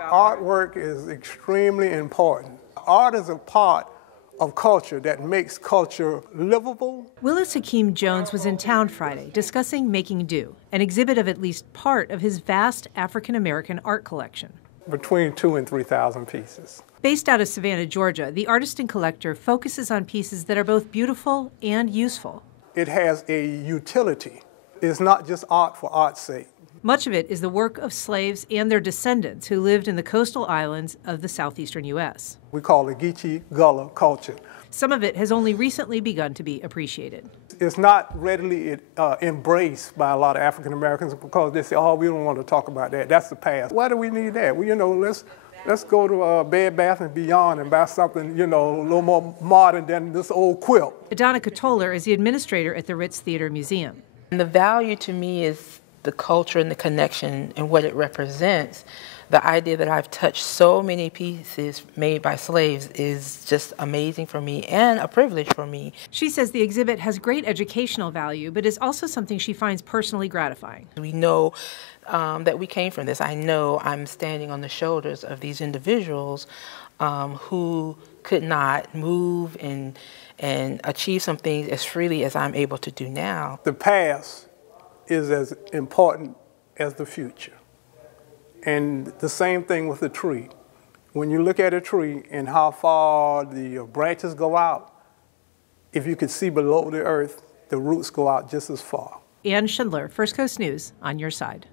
Artwork is extremely important. Art is a part of culture that makes culture livable. Willis Hakim Jones was in town Friday discussing Making Do, an exhibit of at least part of his vast African-American art collection. Between 2,000 and 3,000 pieces. Based out of Savannah, Georgia, the artist and collector focuses on pieces that are both beautiful and useful. It has a utility. It's not just art for art's sake. Much of it is the work of slaves and their descendants who lived in the coastal islands of the southeastern U.S. We call it Geechee Gullah culture. Some of it has only recently begun to be appreciated. It's not readily embraced by a lot of African Americans because they say, oh, we don't want to talk about that. That's the past. Why do we need that? Well, let's go to Bed Bath & Beyond and buy something, a little more modern than this old quilt. Adonica Toller is the administrator at the Ritz Theater Museum. And the value to me is the culture and the connection and what it represents. The idea that I've touched so many pieces made by slaves is just amazing for me and a privilege for me. She says the exhibit has great educational value, but is also something she finds personally gratifying. We know that we came from this. I know I'm standing on the shoulders of these individuals who could not move and achieve some things as freely as I'm able to do now. The past is as important as the future. And the same thing with the tree. When you look at a tree and how far the branches go out, if you could see below the earth, the roots go out just as far. Ann Schindler, First Coast News, on your side.